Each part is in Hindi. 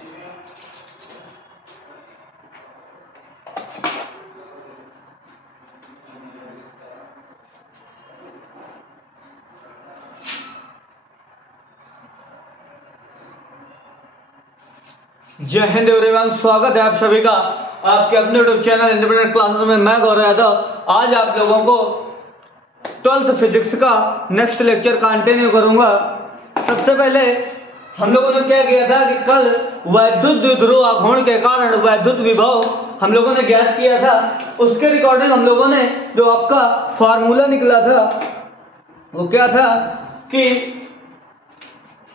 जय हिंद एवरीवन, स्वागत है आप सभी का आपके अपने यूट्यूब चैनल इंडिपेंडेंट क्लासेस में। मैं गौरव यादव आज आप लोगों को 12th फिजिक्स का नेक्स्ट लेक्चर कंटिन्यू करूंगा। सबसे पहले हम लोगों ने क्या किया था कि कल वैद्युत द्विध्रुव आघूर्ण के कारण वैद्युत विभव हम लोगों ने ज्ञात किया था। उसके रिकॉर्डिंग हम लोगों ने जो आपका फॉर्मूला निकला था वो क्या था कि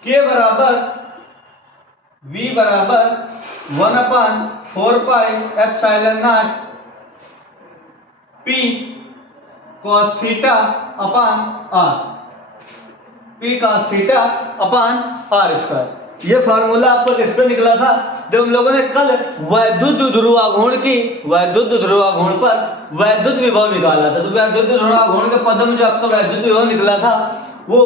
K बराबर V बराबर 1/4πε0 P cos theta upon R, P cos theta upon R square. ये फार्मूला आपको किस पे निकला था? जब हम लोगों ने कल वैद्युत ध्रुवाघूर्ण पर वैद्युत विभव निकाला था। तो वैद्युत ध्रुवाघूर्ण के पदों में जो आपका वैद्युत विभव निकला था वो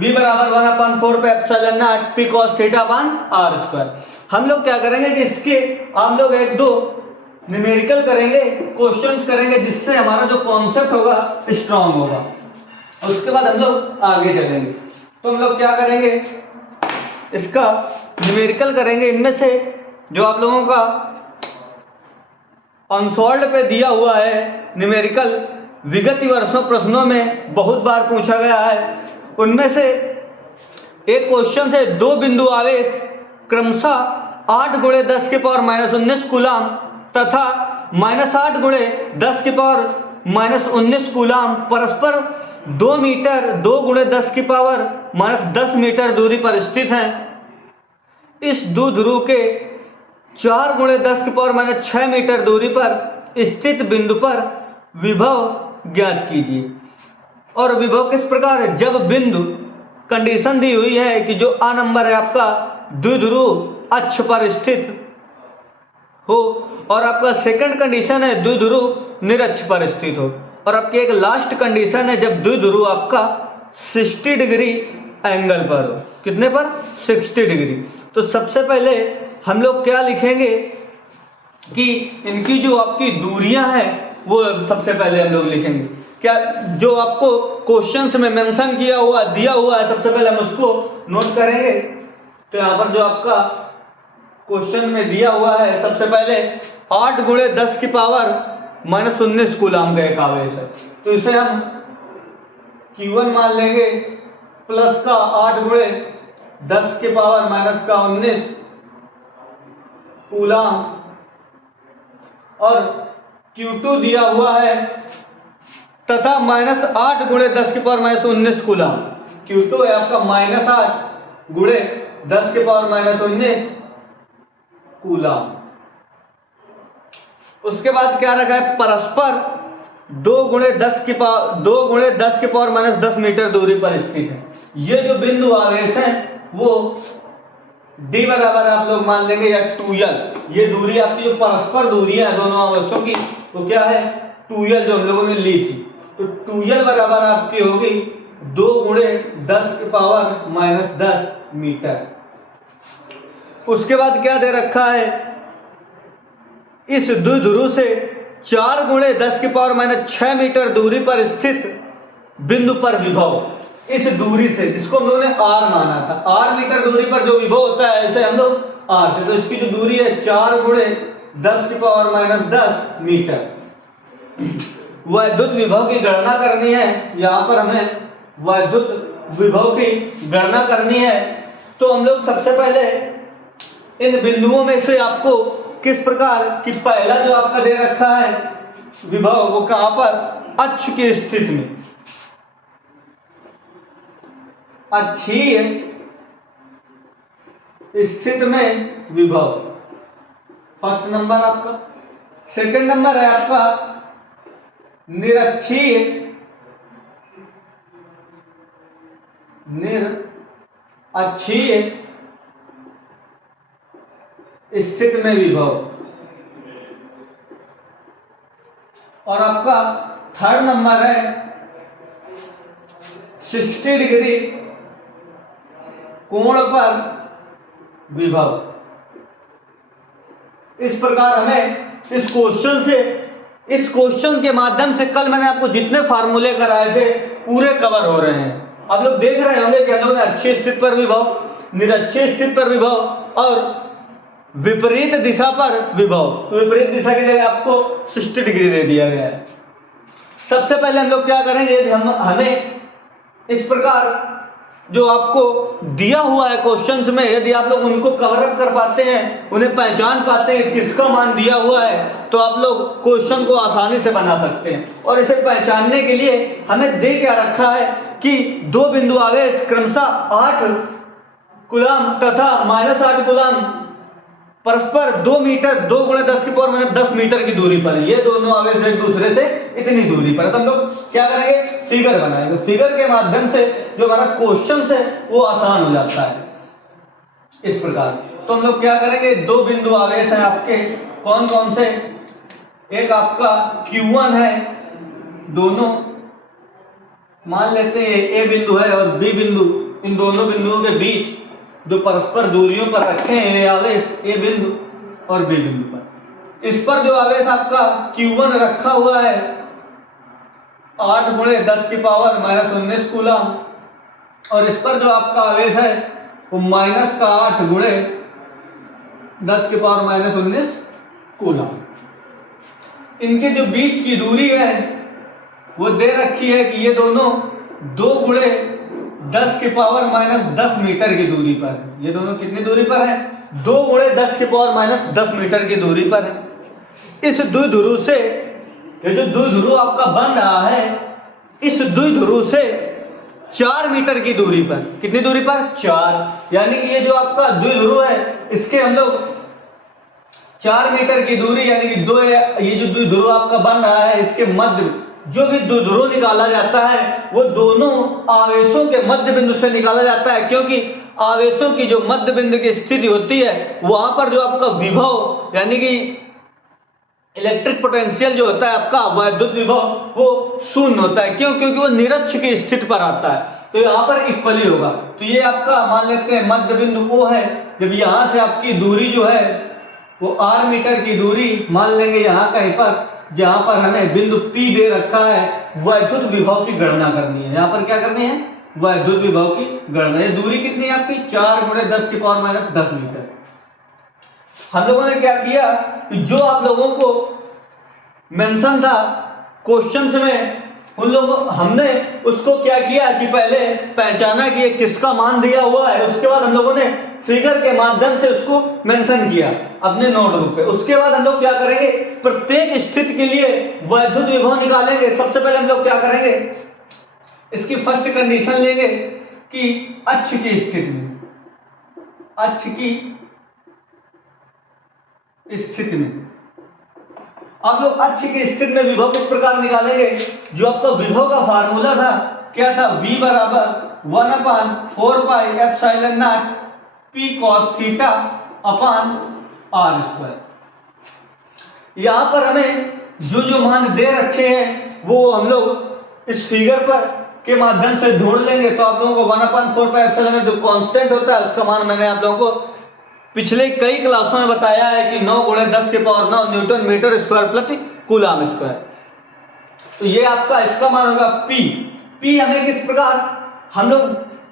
V बराबर 1/4πε0 P cos theta upon R square. हम लोग क्या करेंगे कि इसके हम लोग एक दो न्यूमेरिकल करेंगे, क्वेश्चंस करेंगे, जिससे हमारा जो कॉन्सेप्ट होगा स्ट्रांग होगा। और उसके बाद हम लोग आगे चलेंगे। तो हम लोग क्या करेंगे, इसका न्यूमेरिकल करेंगे। इनमें से जो आप लोगों का अनसॉल्व्ड पे दिया हुआ है न्यूमेरिकल, विगत वर्षों प्रश्नों में बहुत बार पूछा गया है। उनमें से एक क्वेश्चन है, दो बिंदु आवेश क्रमशः 8 × 10⁻⁻19 कूलाम तथा -8 × 10⁻⁻19 कूलाम परस्पर 2 मीटर 2 × 10⁻10 मीटर दूरी पर स्थित हैं। इस द्विध्रुव के 4 × 10⁻6 मीटर दूरी पर स्थित बिंदु पर विभव ज्ञात कीजिए। और विभव किस प्रकार है? जब बिंदु कंडीशन दी हुई है कि जो आ नंबर है आपका द्विध्रुव अक्ष पर स्थित हो, और आपका सेकंड कंडीशन है द्विध्रुव निरक्ष पर स्थित हो, और आपकी एक लास्ट कंडीशन है जब द्विध्रुव आपका 60 डिग्री एंगल पर हो। कितने पर? 60 डिग्री। तो सबसे पहले हम लोग क्या लिखेंगे कि इनकी जो आपकी दूरियां हैं वो सबसे पहले हम लोग लिखेंगे। क्या जो आपको क्वेश्चंस में मेंशन दिया हुआ है, सबसे पहले हम उसको नोट करेंगे। तो यहाँ पर जो आपका क्वेश्चन में दिया हुआ है, सबसे पहले 8 × 10⁻⁻19 कूलाम का एक आवेश है। तो इसे हम Q1 मान लेंगे, प्लस का 8 × 10⁻⁻19 कूलाम, और Q2 दिया हुआ है तथा -8 × 10⁻⁻19 कूलाम। Q2 है आपका -8 × 10⁻⁻19 कूलाम। उसके बाद क्या रखा है? परस्पर 2 × 10⁻10 मीटर दूरी पर स्थित है। ये जो बिंदु आवेश है वो D बराबर आप लोग मान लेंगे या 2l। ये दूरी आपकी जो परस्पर दूरी है दोनों आवेशों की वो क्या है? 2l जो हम लोगों ने ली थी। तो 2l बराबर आपकी होगी 2 × 10⁻10 मीटर। उसके बाद क्या दे रखा है? इस द्विध्रुव से 4 × 10⁻6 मीटर दूरी पर स्थित बिंदु पर विभव, इस दूरी से, जिसको हम लोगों ने R माना था, R मीटर दूरी पर जो विभव होता है इसे हम लोग R से, तो इसकी जो दूरी है 4 × 10⁻10 मीटर। वैद्युत विभव की गणना करनी है। यहाँ पर हमें वैद्युत विभव की गणना करनी है। तो हम लोग सबसे पहले इन बिंदुओं में से आपको किस प्रकार कि पहला जो आपका दे रखा है विभव वो कहां पर? अक्ष की स्थिति में, अक्षीय स्थिति में विभव फर्स्ट नंबर आपका। सेकंड नंबर है आपका निरक्षीय स्थिति में विभव, और आपका थर्ड नंबर है 60 डिग्री कोण पर विभव। इस प्रकार हमें इस क्वेश्चन के माध्यम से कल मैंने आपको जितने फार्मूले कराए थे पूरे कवर हो रहे हैं। आप लोग देख रहे होंगे कि हम लोग ने अच्छी स्थिति पर विभव, निरक्षीय स्थिति पर विभव और विपरीत दिशा पर विभव, तो विपरीत दिशा की जगह आपको 60 डिग्री दे दिया गया है। सबसे पहले हम लोग क्या करेंगे, यदि हमें इस प्रकार जो आपको दिया हुआ है क्वेश्चंस में, यदि आप लोग उनको कवर अप कर पाते हैं, उन्हें पहचान पाते हैं किसका मान दिया हुआ है, तो आप लोग क्वेश्चन को आसानी से बना सकते हैं। और इसे पहचानने के लिए हमें दे क्या रखा है कि दो बिंदु आवेश क्रमशः 8 कूलम तथा -8 कूलम परस्पर 2 मीटर 2 × 10⁻10 मीटर की दूरी पर, ये दोनों आवेश एक दूसरे से इतनी दूरी पर है। तो हम लोग क्या करेंगे, फिगर बनाएंगे। फिगर के माध्यम से जो हमारा क्वेश्चन है वो आसान हो जाता है इस प्रकार। तो हम लोग क्या करेंगे, दो बिंदु आवेश हैं आपके, कौन कौन से, एक आपका Q1 है, दोनों मान लेते हैं A बिंदु है और B बिंदु, इन दोनों बिंदुओं के बीच जो परस्पर दूरियों पर रखे हैं ये आवेश A बिंदु और B बिंदु पर, इस पर जो आवेश आपका Q1 रखा हुआ है 8 × 10⁻−19 कूलम, और इस पर जो आपका आवेश है वो -8 × 10⁻−19 कूलम। इनके जो बीच की दूरी है वो दे रखी है कि ये दोनों 2 × 10⁻10 मीटर की दूरी पर है। ये दोनों कितनी दूरी पर है, 2 × 10⁻10 मीटर की दूरी पर है। इस द्विध्रुव से, ये जो द्विध्रुव आपका बन रहा है, इस द्विध्रुव से 4 मीटर की दूरी पर, कितनी दूरी पर, 4, यानी कि ये जो आपका द्विध्रुव है इसके हम लोग 4 मीटर की दूरी, यानी कि ये जो द्विध्रुव आपका बन रहा है इसके मध्य जो भी द्विध्रुव निकाला जाता है वो दोनों आवेशों के मध्य बिंदु से निकाला जाता है, क्योंकि आवेशों की जो मध्य बिंदु की स्थिति होती है वहां पर जो आपका विभव यानी कि इलेक्ट्रिक पोटेंशियल जो होता है आपका वैद्युत विभव वो शून्य होता है। क्यों, क्योंकि वो निरक्ष की स्थिति पर आता है, तो यहाँ पर इक्वली होगा। तो ये आपका मान लेते हैं मध्य बिंदु O है। जब यहाँ से आपकी दूरी जो है वो r मीटर की दूरी मान लेंगे यहाँ कहीं पर, जहां पर हमें बिंदु P दे रखा है, वैद्युत विभव की गणना करनी है। यहाँ पर क्या करनी है, वैद्युत विभव की गणना। ये दूरी कितनी है आपकी, 4 × 10⁻10 मीटर। हम लोगों ने क्या किया कि जो आप लोगों को मेंशन था क्वेश्चन में, उन लोगों हमने उसको क्या किया कि पहले पहचाना कि ये किसका मान दिया हुआ है, उसके बाद हम लोगों ने फिगर के माध्यम से उसको मेंशन किया अपने नोटबुक पे। उसके बाद हम लोग क्या करेंगे, प्रत्येक स्थिति के लिए वैद्युत विभव निकालेंगे। सबसे पहले हम लोग क्या करेंगे, इसकी फर्स्ट कंडीशन लेंगे कि अक्ष की स्थिति में, अक्ष की स्थिति में आप लोग अक्ष की स्थिति में विभव किस प्रकार निकालेंगे, जो आपका विभव का फार्मूला था क्या था, V = 1/4πε0 P cos θ/r²। यहां पर हमें जो मान दे रखे हैं वो हम लोग इस फिगर पर के माध्यम से ढूंढ लेंगे। तो आप लोगों को 1/4πε0 जो कांस्टेंट होता है उसका मान मैंने आप लोगों को पिछले कई क्लासों में बताया है कि 9 × 10⁹ न्यूटन मीटर स्क्वायर प्रति कूलम स्क्वायर। तो ये आपका इसका मान होगा P हमें किस प्रकार, हम लोग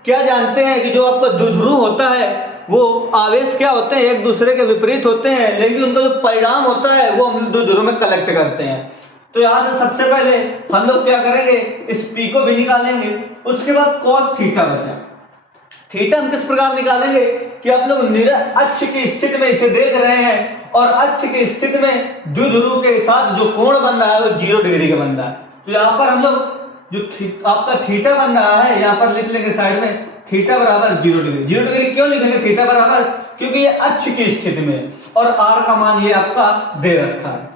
क्या जानते हैं कि जो आपका द्विध्रुव होता है वो आवेश क्या होते हैं, एक दूसरे के विपरीत होते हैं, लेकिन उनका जो परिणाम होता है वो हम द्विध्रुव में कलेक्ट करते हैं। तो यहाँ से सबसे पहले हम लोग क्या करेंगे, इस P को भी निकालेंगे। उसके बाद cos θ बचा। थीटा हम किस प्रकार निकालेंगे कि आप लोग अक्ष की स्थिति में इसे देख रहे हैं और अक्ष की स्थिति में द्विध्रुव के साथ जो कोण बन रहा है वो 0 डिग्री का बन रहा है। तो यहाँ पर हम लोग जो आपका थीटा बन रहा है यहाँ पर लिख लेंगे साइड में, थीटा बराबर 0 डिग्री। 0 डिग्री क्यों लिखेंगे थीटा बराबर, क्योंकि ये अक्ष की स्थिति में और r का मान ये आपका दे रखा है।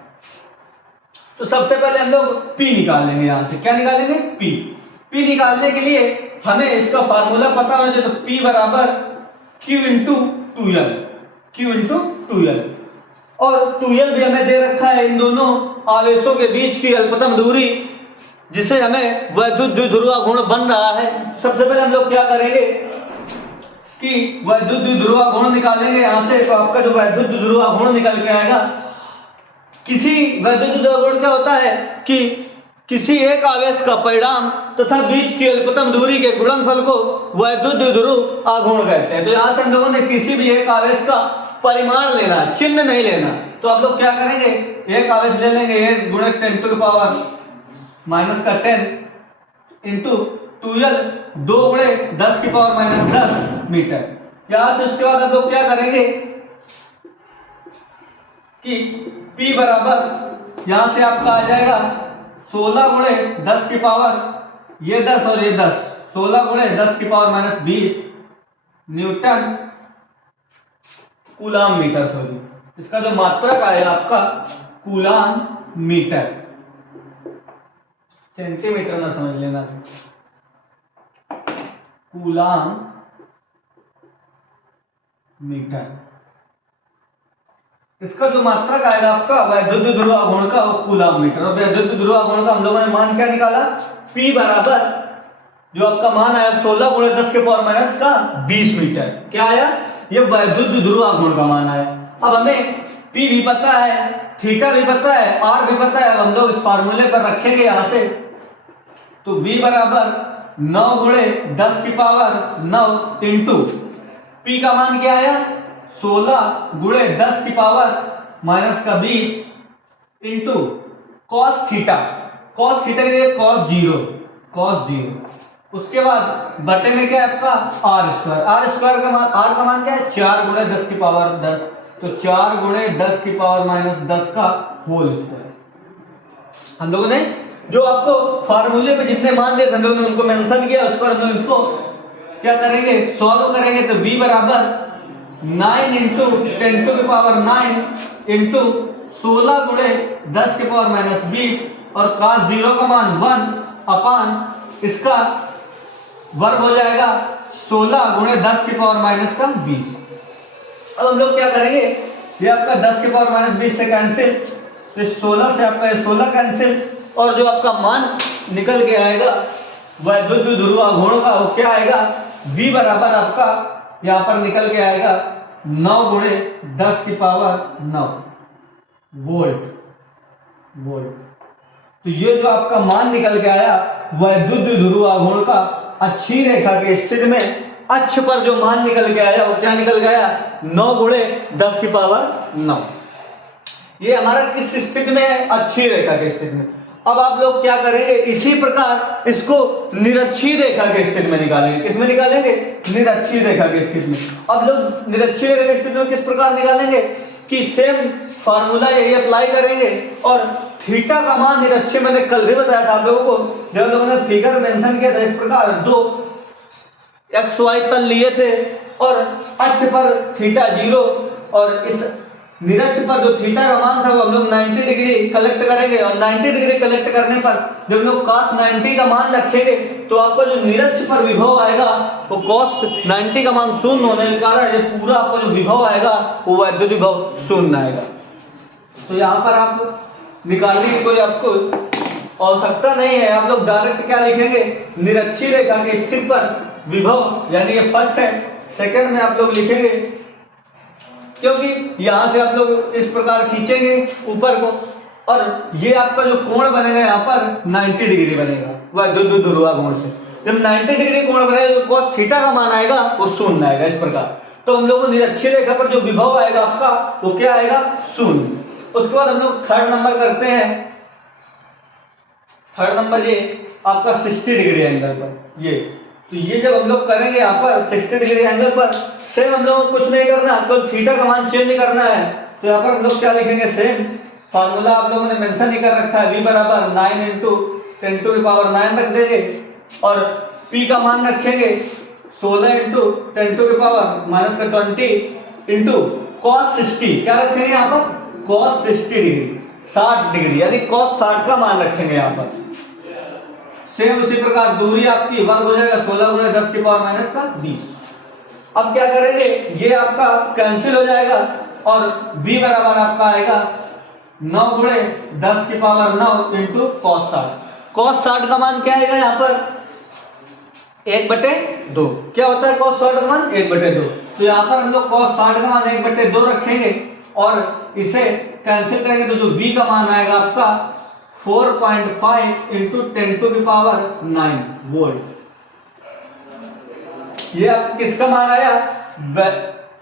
तो सबसे पहले हम लोग P निकालेंगे। यहाँ से क्या निकालेंगे, P निकालने के लिए हमें इसका फार्मूला पता होना चाहिए। तो P = Q × 2L और 2L भी हमें दे रखा है इन दोनों आवेशों के बीच की अल्पतम दूरी, जिसे हमें वैद्युत द्विध्रुव गुण बन रहा है। सबसे पहले हम लोग क्या करेंगे, कि वैद्युत द्विध्रुव गुण निकालेंगे यहाँ से, तो आपका जो वैद्युत द्विध्रुव गुण निकल के आएगा, किसी वैद्युत द्विध्रुव गुण क्या होता है कि किसी एक आवेश का परिणाम तथा बीच की अल्पतम दूरी के गुणनफल को वैद्युत द्विध्रुव आघूर्ण कहते हैं। तो यहाँ से हम लोगों ने किसी भी एक आवेश का परिमाण लेना है, चिन्ह नहीं लेना। तो आप लोग क्या करेंगे, एक आवेश ले लेंगे 1 गुणे 10 टू द पावर माइनस का 10 इंटू 2L 2 गुणे 10 की पावर माइनस 10 मीटर। यहाँ से उसके बाद आप लोग क्या करेंगे कि P बराबर यहाँ से आपका आ जाएगा 16 गुणे 10 की पावर ये 10 और ये 10, 16 गुणे 10 की power minus 20 newton coulomb metre. Sorry, इसका जो मात्रक आएगा आपका कूलाम मीटर, सेंटीमीटर ना समझ लेना, कूलाम मीटर। इसका जो मात्रक आएगा आपका वैद्युत द्विध्रुव आघूर्ण का वो कूलाम मीटर। और वैद्युत द्विध्रुव आघूर्ण का हम लोगों ने मान क्या निकाला, P बराबर जो आपका मान आया 16 गुणे 10 के पावर माइनस का 20 मीटर। क्या आया, ये वैद्युत द्विध्रुव आघूर्ण का मान आया। अब हमें P भी पता है, थीटा भी पता है, R भी पता है। अब हम लोग इस फार्मूले पर रखेंगे यहाँ से, तो V बराबर 9 गुणे 10 की पावर 9 इंटू P का मान क्या आया 16 गुणे 10 की पावर माइनस का 20 into cos theta, cos theta के लिए कॉस जीरो, उसके बाद बटे में क्या है आपका आर स्क्वायर का मान, आर का मान क्या है 4 गुणे 10 की पावर 10, तो 4 गुणे 10 की पावर माइनस 10 का होल स्क्वायर। हम लोगों ने जो आपको फार्मूले पे जितने मान दिए हम लोगों ने उनको मेंशन किया, उस पर हम लोग इसको क्या करेंगे, सॉल्व करेंगे। तो v बराबर 9 इंटू 10 टू की पावर 9 इंटू 16 गुणे 10 की पावर माइनस 20 और cos 0 का मान 1 अपान इसका वर्ग हो जाएगा 16 गुणे 10 की पावर माइनस का 20। अब हम लोग क्या करेंगे, ये आपका 10 की पावर माइनस 20 से कैंसिल, तो 16 से आपका 16 कैंसिल, और जो आपका मान निकल के आएगा वैद्युत द्विध्रुव आघूर्ण का वो क्या आएगा, V बराबर आपका यहाँ पर निकल के आएगा 9 गुणे 10 की पावर 9 वोल्ट। तो ये जो आपका मान निकल के आया वैद्युत द्विध्रुव आघूर्ण का अच्छी रेखा के स्थिति में अक्ष पर जो मान निकल के आया वो क्या निकल गया 9 गुणे 10 की पावर 9। ये हमारा किस स्थिति में है, अच्छी रेखा की स्थिति में। अब आप लोग क्या करेंगे, इसी प्रकार इसको निरक्षीय रेखा की स्थिति में निकालेंगे। किसमें निकालेंगे, निरक्षीय रेखा की स्थिति में। अब लोग निरक्षीय रेखा की स्थिति में किस प्रकार निकालेंगे कि सेम फार्मूला यही अप्लाई करेंगे, और थीटा का मान निरक्षीय मैंने कल भी बताया था आप लोगों को, जब लोगों ने फिगर मेंशन किया था। इस प्रकार दो XY तल लिए थे और अक्ष पर थीटा 0 और इस निरक्ष पर जो थीटा का मान था वो हम लोग 90 डिग्री कलेक्ट करेंगे, और 90 डिग्री कलेक्ट करने पर जब लोग cos 90 का मान रखेंगे तो आपका जो निरक्ष पर विभव आएगा वो cos 90 का मान शून्य होने के कारण ये पूरा आपका जो विभव आएगा वो वैद्युत विभव शून्य आएगा। तो यहाँ पर आप निकालने की कोई आपको आवश्यकता नहीं है, आप लोग डायरेक्ट क्या लिखेंगे, निरक्षीय रेखा के स्थिति पर विभव, यानी ये फर्स्ट है। सेकंड में आप लोग लिखेंगे, क्योंकि यहां से आप लोग इस प्रकार खींचेंगे ऊपर को, और ये आपका जो कोण बनेगा यहाँ पर 90 डिग्री बनेगा वैद्युत द्विध्रुव आघूर्ण से। जब 90 डिग्री कोण बनेगा जो cos थीटा का मान आएगा वो शून्य आएगा इस प्रकार। तो हम लोग निरक्षीय रेखा पर जो विभव आएगा आपका वो क्या आएगा, शून्य। उसके बाद हम लोग थर्ड नंबर करते हैं। थर्ड नंबर ये आपका 60 डिग्री एंगल पर, ये तो ये जब हम लोग करेंगे यहाँ पर 60 डिग्री एंगल पर, सेम हम लोगों को कुछ नहीं करना, तो थीटा का मान चेंज करना है। तो यहाँ पर हम लोग क्या लिखेंगे, सेम फार्मूला आप लोगों ने मेंशन ही कर रखा है, V बराबर 9 इंटू 10 टू की पावर 9 रख देंगे, और P का मान रखेंगे 16 इंटू 10 टू की पावर माइनस का 20 इंटू cos 60, क्या रखेंगे यहाँ पर cos 60 डिग्री, 60 डिग्री, यानी cos 60 का मान रखेंगे यहाँ पर। सेम उसी प्रकार दूरी आपकी वर्ग हो जाएगा 16 गुणे 10 की पावर माइनस का 20। अब क्या करेंगे, ये आपका कैंसिल हो जाएगा, और V बराबर आपका आएगा 9 गुणे 10 की पावर 9 इंटू cos 60। cos 60 का मान क्या आएगा यहाँ पर 1/2 2। क्या होता है cos 60 का मान 1/2। तो यहाँ पर हम लोग cos 60 का मान 1/2 रखेंगे और इसे कैंसिल करेंगे तो जो v का मान आएगा आपका 4.5 इंटू 10⁹ वोल्ट। ये आप किसका मान आया,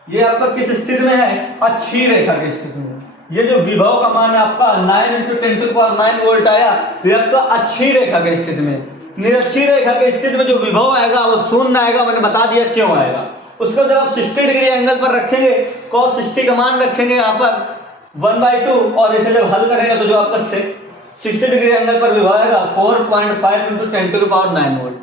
ये आपका किस स्थिति में है, अच्छी रेखा की स्थिति में। ये जो विभव का मान आपका 9 इंटू 10⁹ वोल्ट आया, ये आपका अच्छी रेखा की स्थिति में। निरक्षी रेखा की स्थिति में जो विभव आएगा वो शून्य आएगा, मैंने बता दिया क्यों आएगा। उसको जब आप 60 डिग्री एंगल पर रखेंगे, cos 60 का मान रखेंगे यहाँ पर 1/2 और इसे जब हल करेंगे तो जो आपका 60 डिग्री एंगल पर विभव आएगा 4.5 इंटू 10⁹ वोल्ट।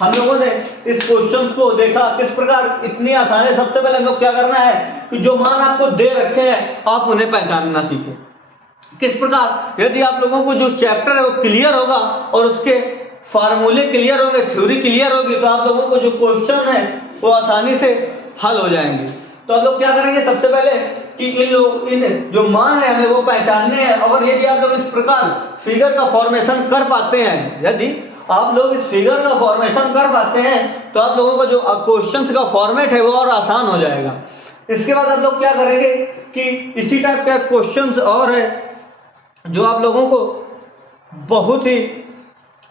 हम लोगों ने इस क्वेश्चन को देखा किस प्रकार, इतनी आसानी। सबसे पहले हम लोग क्या करना है कि जो मान आपको दे रखे हैं आप उन्हें पहचानना सीखें। किस प्रकार, यदि आप लोगों को जो चैप्टर है वो क्लियर होगा और उसके फार्मूले क्लियर होंगे, थ्योरी क्लियर होगी, तो आप लोगों को जो क्वेश्चन है वो आसानी से हल हो जाएंगे। तो आप लोग क्या करेंगे, सबसे पहले कि इन जो मान है हमें वो पहचानने हैं। और यदि आप लोग इस प्रकार फिगर का फॉर्मेशन कर पाते हैं, यदि आप लोग इस फिगर का फॉर्मेशन कर पाते हैं तो आप लोगों को जो क्वेश्चंस का फॉर्मेट है वो और आसान हो जाएगा। इसके बाद आप लोग क्या करेंगे कि इसी टाइप का क्वेश्चंस और है जो आप लोगों को बहुत ही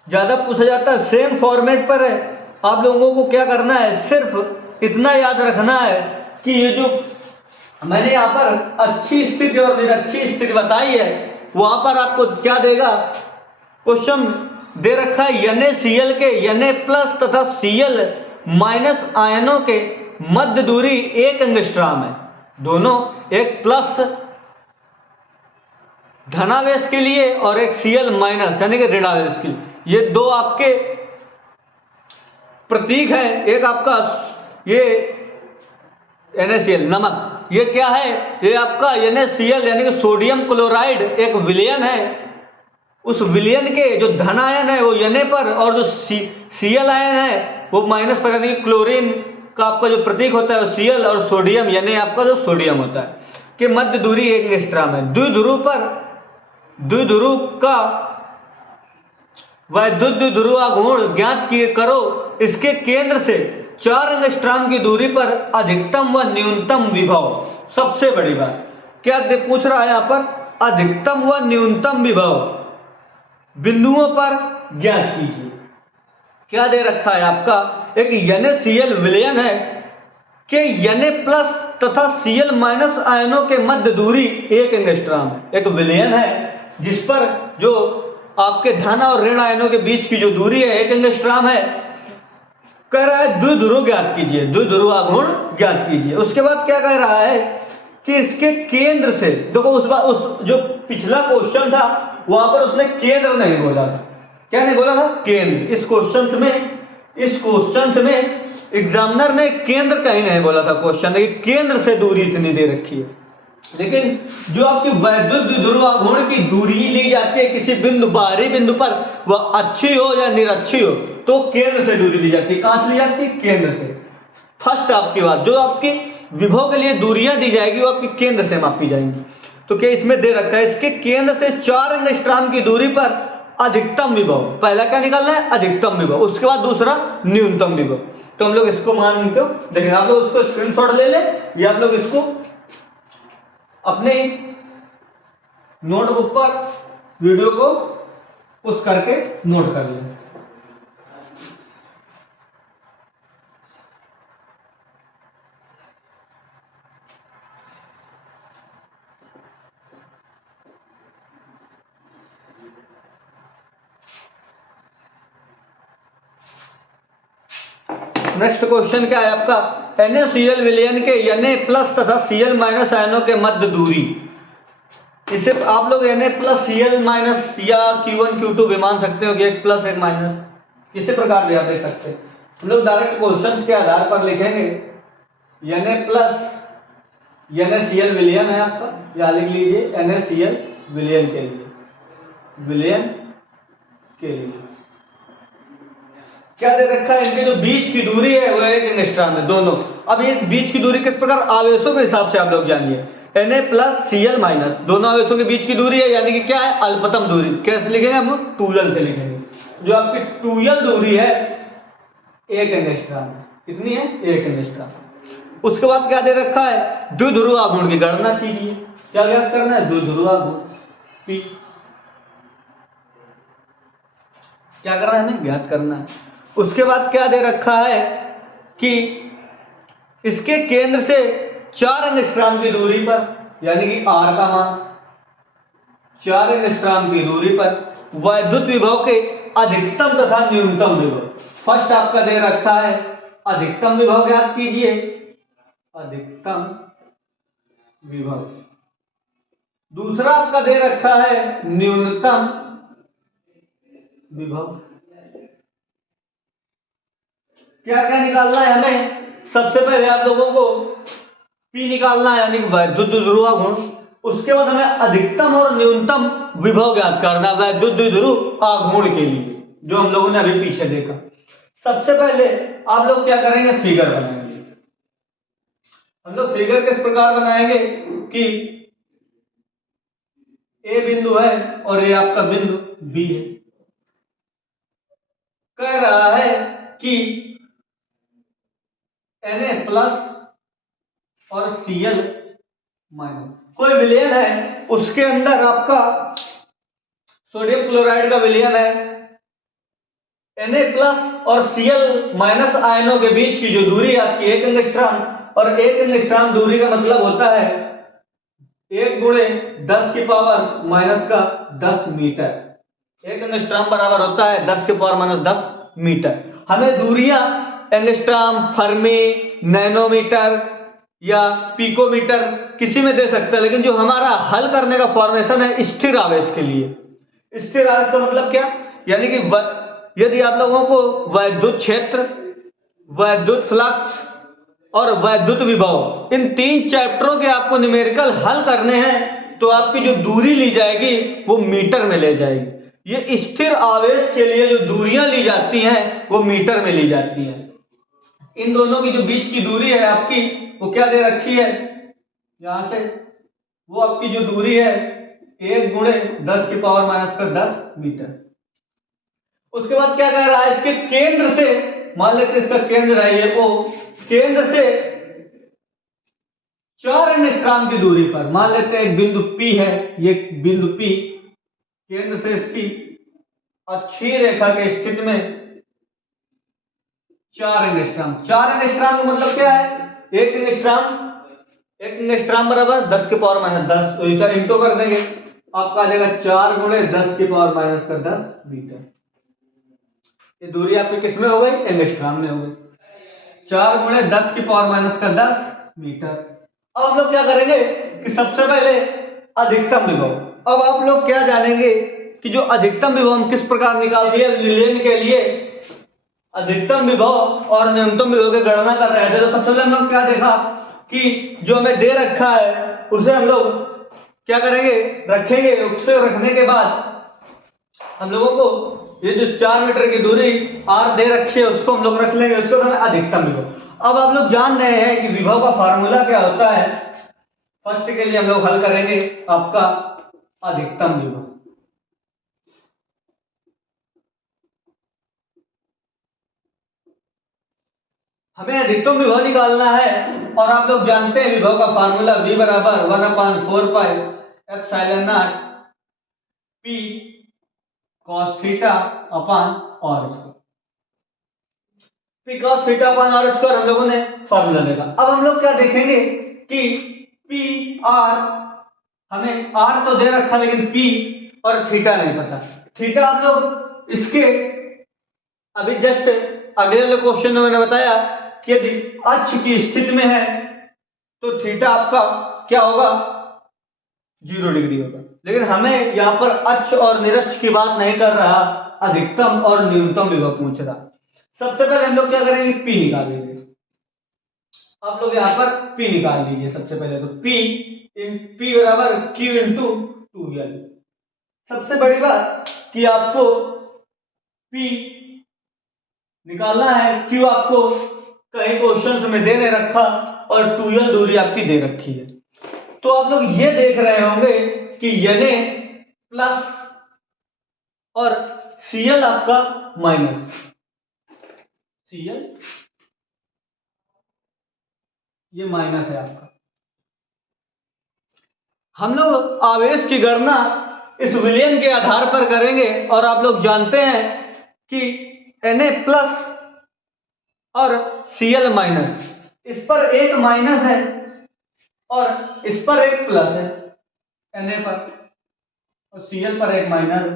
ज़्यादा पूछा जाता है, सेम फॉर्मेट पर है। आप लोगों को क्या करना है, सिर्फ इतना याद रखना है कि ये जो मैंने यहाँ पर अच्छी स्थिति और निरक्षी स्थिति बताई है, वहाँ पर आपको क्या देगा, क्वेश्चन दे रखा है NaCl के Na+ तथा Cl- आयनों के मध्य दूरी 1 एंगस्ट्रॉम है। दोनों, एक प्लस धनावेश के लिए और एक Cl- यानी कि ऋणावेश के लिए। ये दो आपके प्रतीक हैं। एक आपका ये NaCl नमक, ये क्या है, ये आपका NaCl यानी कि सोडियम क्लोराइड एक विलयन है। उस विलयन के जो धन आयन है वो Na पर और जो Cl आयन है वो माइनस पर, यानी कि क्लोरीन का आपका जो प्रतीक होता है वो Cl और सोडियम Na आपका जो सोडियम होता है के मध्य दूरी 1 एंगस्ट्रॉम है। द्विध्रुव पर द्विध्रुव का वैद्युत ध्रुवागुण ज्ञात किए करो। इसके केंद्र से 4 एंगस्ट्रॉम की दूरी पर अधिकतम व न्यूनतम विभव। सबसे बड़ी बात क्या पूछ रहा है यहाँ पर, अधिकतम व न्यूनतम विभव बिंदुओं पर ज्ञात कीजिए। क्या दे रखा है आपका, एक NaCl विलयन है कि Na+ तथा Cl- आयनों के मध्य दूरी 1 एंगस्ट्रॉम है। एक विलयन है जिस पर जो आपके धन और ऋण आयनों के बीच की जो दूरी है 1 एंगस्ट्रॉम है। कह रहा है द्विध्रुव ज्ञात कीजिए, द्विध्रुवागुण ज्ञात कीजिए। उसके बाद क्या कह रहा है कि इसके केंद्र से, देखो उस जो पिछला क्वेश्चन था वहां पर उसने केंद्र नहीं बोला था। क्या नहीं बोला था, केंद्र। इस क्वेश्चन में एग्जामिनर ने केंद्र कहीं नहीं बोला था क्वेश्चन, लेकिन केंद्र से दूरी इतनी दे रखी है। लेकिन जो आपकी वैद्युत ध्रुवागुण की दूरी ली जाती है किसी बिंदु, बाहरी बिंदु पर, वह अच्छी हो या निरक्षी हो, तो केंद्र से दूरी ली जाती है। कहां से ली जाती है, केंद्र से। फर्स्ट आपकी बात, जो आपकी विभव के लिए दूरियां दी जाएगी वो आपकी केंद्र से मापी जाएंगी। तो क्या इसमें दे रखा है, इसके केंद्र से 4 एंगस्ट्रॉम की दूरी पर अधिकतम विभव। पहला क्या निकालना है, अधिकतम विभव, उसके बाद दूसरा न्यूनतम विभव। तो हम लोग इसको मान के देखेंगे। आप लोग उसको स्क्रीनशॉट ले ले या आप लोग इसको अपने नोटबुक पर वीडियो को पुश करके नोट कर लें। नेक्स्ट क्वेश्चन क्या है आपका, NaCl विलयन के Na+ तथा Cl- आयनों के मध्य दूरी। इसे आप लोग Na+Cl- या Q1 Q2 भी मान सकते हो कि एक प्लस एक माइनस, इसी प्रकार भी आप देख सकते हैं। हम लोग डायरेक्ट क्वेश्चन के आधार पर लिखेंगे Na+ NaCl विलयन है आपका, या लिख लीजिए NaCl विलयन के लिए क्या दे रखा है, इनके जो बीच की दूरी है वो 1 एंगस्ट्रॉम है दोनों। अब ये बीच की दूरी किस प्रकार, आवेशों के हिसाब से आप लोग जानिए। Na+ Cl- दोनों आवेशों के बीच की दूरी है, यानी कि क्या है, अल्पतम दूरी। कैसे लिखेंगे हम लोग, 2l से लिखेंगे। जो आपकी 2l दूरी है 1 एंगस्ट्रॉम है। कितनी है 1 एंगस्ट्रॉम। उसके बाद क्या दे रखा है, द्विध्रुव आघूर्ण की गणना कीजिए। क्या ज्ञात करना है, द्विध्रुव आघूर्ण P। क्या करना है, हमें ज्ञात करना है। उसके बाद क्या दे रखा है कि इसके केंद्र से 4 एंगस्ट्रॉम की दूरी पर, यानी कि R का मान 4 एंगस्ट्रॉम की दूरी पर वैद्युत विभव के अधिकतम तथा न्यूनतम विभव। फर्स्ट आपका दे रखा है अधिकतम विभव, ज्ञात कीजिए अधिकतम विभव। दूसरा आपका दे रखा है न्यूनतम विभव। क्या क्या निकालना है हमें, सबसे पहले आप लोगों को P निकालना है, यानी वैद्युत द्विध्रुव आघूर्ण। उसके बाद हमें अधिकतम और न्यूनतम विभव ज्ञात करना वैद्युत द्विध्रुव आघूर्ण के लिए, जो हम लोगों ने अभी पीछे देखा। सबसे पहले आप लोग क्या करेंगे, फिगर बनाएंगे। हम लोग फिगर किस प्रकार बनाएंगे कि ए बिंदु है और ये आपका बिंदु बी है। कह रहा है कि Na प्लस और Cl माइनस कोई विलयन है, उसके अंदर आपका सोडियम क्लोराइड का विलयन है। Na प्लस और Cl माइनस आयनों के बीच की जो दूरी आपकी 1 एंगस्ट्रॉम, और 1 एंगस्ट्रॉम दूरी का मतलब होता है 1 गुणे 10 की पावर माइनस का 10 मीटर। 1 एंगस्ट्रॉम बराबर होता है 10 की पावर माइनस 10 मीटर। हमें दूरियां एंगस्ट्रॉम, फर्मी, नैनोमीटर या पिकोमीटर किसी में दे सकते हैं, लेकिन जो हमारा हल करने का फॉर्मेशन है स्थिर आवेश के लिए। स्थिर आवेश का मतलब क्या, यानी कि यदि आप लोगों को वैद्युत क्षेत्र, वैद्युत फ्लक्स और वैद्युत विभव, इन 3 चैप्टरों के आपको न्यूमेरिकल हल करने हैं, तो आपकी जो दूरी ली जाएगी वो मीटर में ले जाएगी। ये स्थिर आवेश के लिए जो दूरियां ली जाती हैं वो मीटर में ली जाती हैं। इन दोनों की जो बीच की दूरी है आपकी, वो क्या दे रखी है यहां से, वो आपकी जो दूरी है 1 गुणे 10 की पावर माइनस का 10 मीटर। उसके बाद क्या कह रहा है, इसके केंद्र से, मान लेते इसका केंद्र है ये O, केंद्र से 4 एंगस्ट्रॉम की दूरी पर, मान लेते हैं एक बिंदु P है, ये बिंदु P, केंद्र से इसकी अक्षीय रेखा के स्थिति में 4 एंगस्ट्रॉम। 4 एंगस्ट्रॉम का मतलब क्या है, 1 एंगस्ट्रॉम बराबर 10 की पावर माइनस 10, तो इसका इंटू कर देंगे, आपका आ जाएगा 4 गुणे 10 की पावर माइनस का 10 मीटर। ये दूरी आपकी किस में हो गई, एंगस्ट्रॉम में हो गई। 4 गुणे 10 की पावर माइनस का 10 मीटर। अब हम लोग क्या करेंगे कि सबसे पहले अधिकतम विभव। अब आप लोग क्या जानेंगे कि जो अधिकतम विभव हम किस प्रकार निकालते हैं, विलयन के लिए अधिकतम विभव और न्यूनतम विभव की गणना कर रहे थे। तो सबसे पहले हम लोग क्या देखा कि जो हमें दे रखा है उसे हम लोग क्या करेंगे, रखेंगे। उसे रखने के बाद हम लोगों को ये जो 4 मीटर की दूरी R दे रखी है उसको हम लोग रख लेंगे, उसको हमें अधिकतम विभव। अब आप लोग जान रहे हैं कि विभव का फार्मूला क्या होता है। फर्स्ट के लिए हम लोग हल करेंगे आपका अधिकतम विभव। हमें अधिकतम विभव निकालना है और आप लोग जानते हैं विभव का फार्मूला V बराबर 1/4 pi epsilon not P cos theta upon r square. P cos theta upon r square हम लोगों ने फार्मूला देखा। अब हम लोग क्या देखेंगे कि P r, हमें r तो दे रखा लेकिन P और थीटा नहीं पता। थीटा आप लोग इसके अभी जस्ट अगले क्वेश्चन में मैंने बताया कि यदि अक्ष की स्थिति में है तो थीटा आपका क्या होगा, 0 डिग्री होगा। लेकिन हमें यहां पर अक्ष और निरक्ष की बात नहीं कर रहा, अधिकतम और न्यूनतम विभव पूछ रहा। सबसे पहले हम लोग क्या करेंगे, P निकाल लीजिए। आप लोग यहां पर P निकाल लीजिए सबसे पहले। तो P बराबर Q इंटू 2L। सबसे बड़ी बात कि आपको P निकालना है, Q आपको कहीं क्वेश्चन में दे नहीं रखा और 2L दूरी आपकी दे रखी है। तो आप लोग ये देख रहे होंगे कि Na प्लस और Cl आपका माइनस, Cl ये माइनस है आपका। हम लोग आवेश की गणना इस विलयन के आधार पर करेंगे और आप लोग जानते हैं कि Na प्लस और Cl माइनस, इस पर एक माइनस है और इस पर एक प्लस है, Na पर और Cl पर एक माइनस है।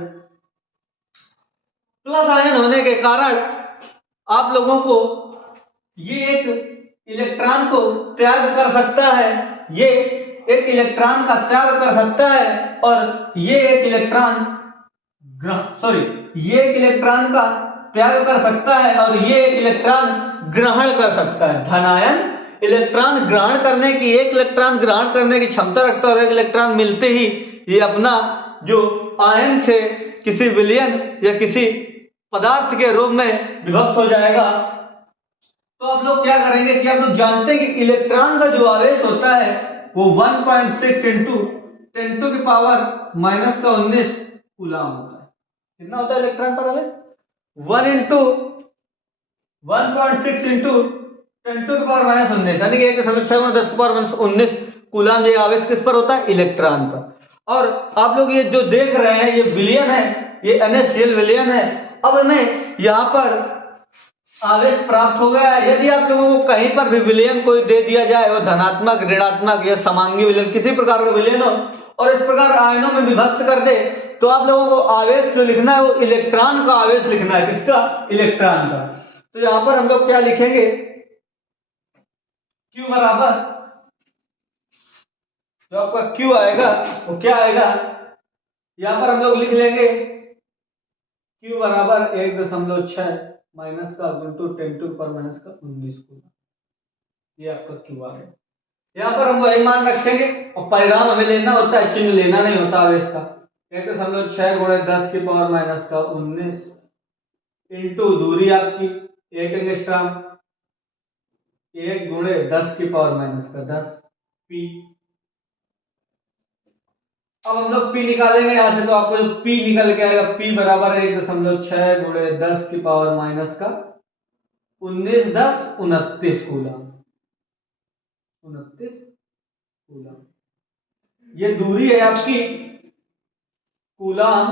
प्लस आयन होने के कारण आप लोगों को ये एक इलेक्ट्रॉन को त्याग कर सकता है, ये एक इलेक्ट्रॉन का त्याग कर सकता है और ये एक इलेक्ट्रॉन ये एक इलेक्ट्रॉन का त्याग कर सकता है और ये एक इलेक्ट्रॉन ग्रहण कर सकता है। धनायन इलेक्ट्रॉन ग्रहण करने की, एक इलेक्ट्रॉन ग्रहण करने की क्षमता रखता है और एक इलेक्ट्रॉन मिलते ही ये अपना जो आयन थे किसी विलयन या किसी पदार्थ के रूप में विभक्त हो जाएगा। तो आप लोग क्या करेंगे कि आप लोग जानते हैं कि इलेक्ट्रॉन का जो आवेश होता है वो 1.6 इंटू 10⁻⁻19 कूलाम होता है। कितना होता है इलेक्ट्रॉन पर आवेश? 1 इंटू 1.6 इंटू 10⁻⁻19 यानी कि 1.6×10⁻19 कूलाम ये आवेश किस पर होता है? इलेक्ट्रॉन पर। और आप लोग ये जो देख रहे हैं ये विलयन है, ये NaCl विलयन है। अब हमें यहाँ पर आवेश प्राप्त हो गया है। यदि आप लोगों को कहीं पर भी विलयन कोई दे दिया जाए, वो धनात्मक, ऋणात्मक या समांगी विलयन किसी प्रकार का विलयन हो और इस प्रकार आयनों में विभक्त कर दे, तो आप लोगों को आवेश जो लिखना है वो इलेक्ट्रॉन का आवेश लिखना है। किसका? इलेक्ट्रॉन का। तो यहां पर हम लोग क्या लिखेंगे? Q बराबर, जो आपका Q आएगा वो क्या आएगा? यहां पर हम लोग लिख लेंगे Q बराबर 1.6 माइनस का गुणटू 10⁻⁻19 कूलम। ये आपका Q आ गया। यहाँ पर हम वही मान रखेंगे और परिणाम हमें लेना होता है, चिन्ह लेना नहीं होता आवेश का। 1.6×10⁻⁻19 इंटू दूरी आपकी 1 एंगस्ट्रॉम, 1×10⁻⁻10 पी। अब हम लोग P निकालेंगे यहाँ से, तो आपको जो P निकल के आएगा P बराबर 1.6×10⁻⁻19 कूलम। 29 कूलम ये दूरी है आपकी कूलम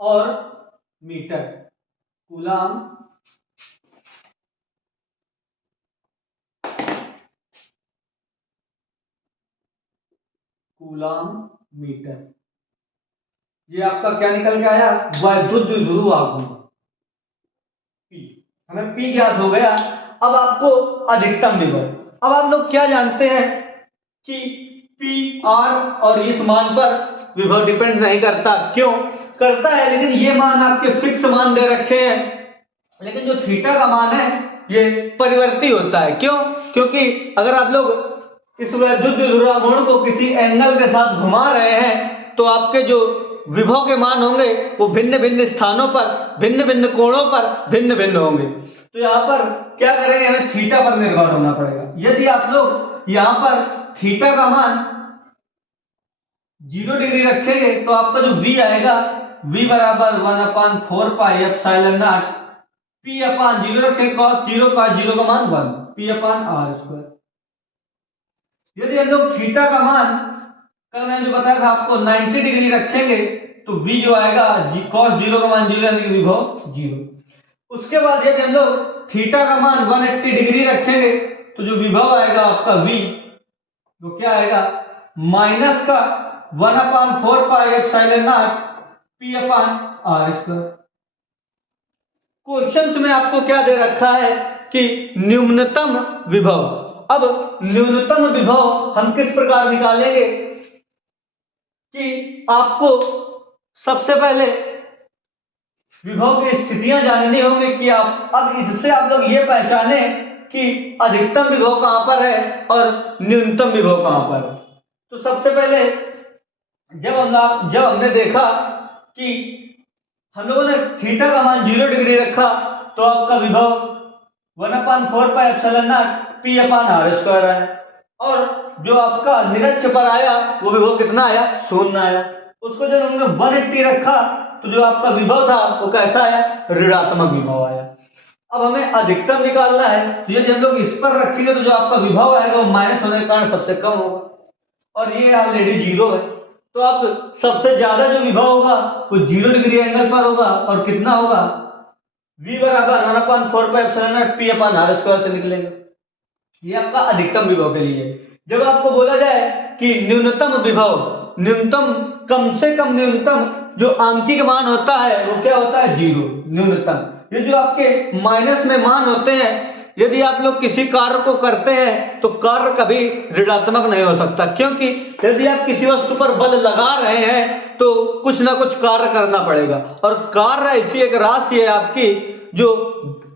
और मीटर। कूलम मीटर, ये आपका क्या निकल के आया? वैद्युत ध्रुव आघूर्ण P। हमें P ज्ञात हो गया। अब आपको अधिकतम विभव, अब आप लोग क्या जानते हैं कि P R और इस मान पर विभव डिपेंड नहीं करता। क्यों करता है? लेकिन ये मान आपके फिक्स मान दे रखे हैं, लेकिन जो थीटा का मान है ये परिवर्ती होता है। क्यों? क्योंकि अगर आप लोग इस वैद्युत ध्रुवाघूर्ण को किसी एंगल के साथ घुमा रहे हैं तो आपके जो विभव के मान होंगे वो भिन्न भिन्न स्थानों पर, भिन्न भिन्न कोणों पर भिन्न भिन्न होंगे। तो यहाँ पर क्या करेंगे? हमें थीटा पर निर्भर होना पड़ेगा। यदि आप लोग यहाँ पर थीटा का मान 0 डिग्री रखेंगे तो आपका जो V आएगा V बराबर 1/4πε0 P/0 रखें cos 0 का मान 1 P/r²। यदि हम लोग थीटा का मान, कल मैंने जो बताया था आपको, 90 डिग्री रखेंगे तो V जो आएगा cos 0 का मान 0 यानी कि विभव 0। उसके बाद यदि हम लोग थीटा का मान 180 डिग्री रखेंगे तो जो विभव आएगा आपका V वो क्या आएगा? माइनस का 1/4πε0 P/r²। क्वेश्चन में आपको क्या दे रखा है कि न्यूनतम विभव। अब न्यूनतम विभव हम किस प्रकार निकालेंगे कि आपको सबसे पहले विभव की स्थितियां जाननी होंगी कि आप, अब इससे आप लोग ये पहचाने कि अधिकतम विभव कहां पर है और न्यूनतम विभव कहां पर है। तो सबसे पहले जब हमने देखा कि हम लोगों ने थीटा का मान 0 डिग्री रखा तो आपका विभव 1/4πε0 P/r² है और जो आपका निरक्ष पर आया वो विभव कितना आया? 0 आया। उसको जब हमने 180 रखा तो जो आपका विभव था वो कैसा आया? ऋणात्मक विभव आया। अब हमें अधिकतम निकालना है, तो यदि हम लोग इस पर रखेंगे तो जो आपका विभव आएगा वो माइनस होने के कारण सबसे कम होगा, और ये ऑलरेडी 0 है। तो अब सबसे ज्यादा जो विभव होगा वो 0 डिग्री एंगल पर होगा, और कितना होगा, v बराबर 1/4πε0 p/r² से निकलेगा। ये आपका अधिकतम विभव के लिए। जब आपको बोला जाए कि न्यूनतम विभव, न्यूनतम कम से कम न्यूनतम जो आंशिक मान होता है वो क्या होता है, 0 न्यूनतम। ये जो आपके माइनस में मान होते हैं, यदि आप लोग किसी कार्य को करते हैं तो कार्य कभी ऋणात्मक नहीं हो सकता, क्योंकि यदि आप किसी वस्तु पर बल लगा रहे हैं तो कुछ ना कुछ कार्य करना पड़ेगा, और कार्य ऐसी एक राशि है आपकी जो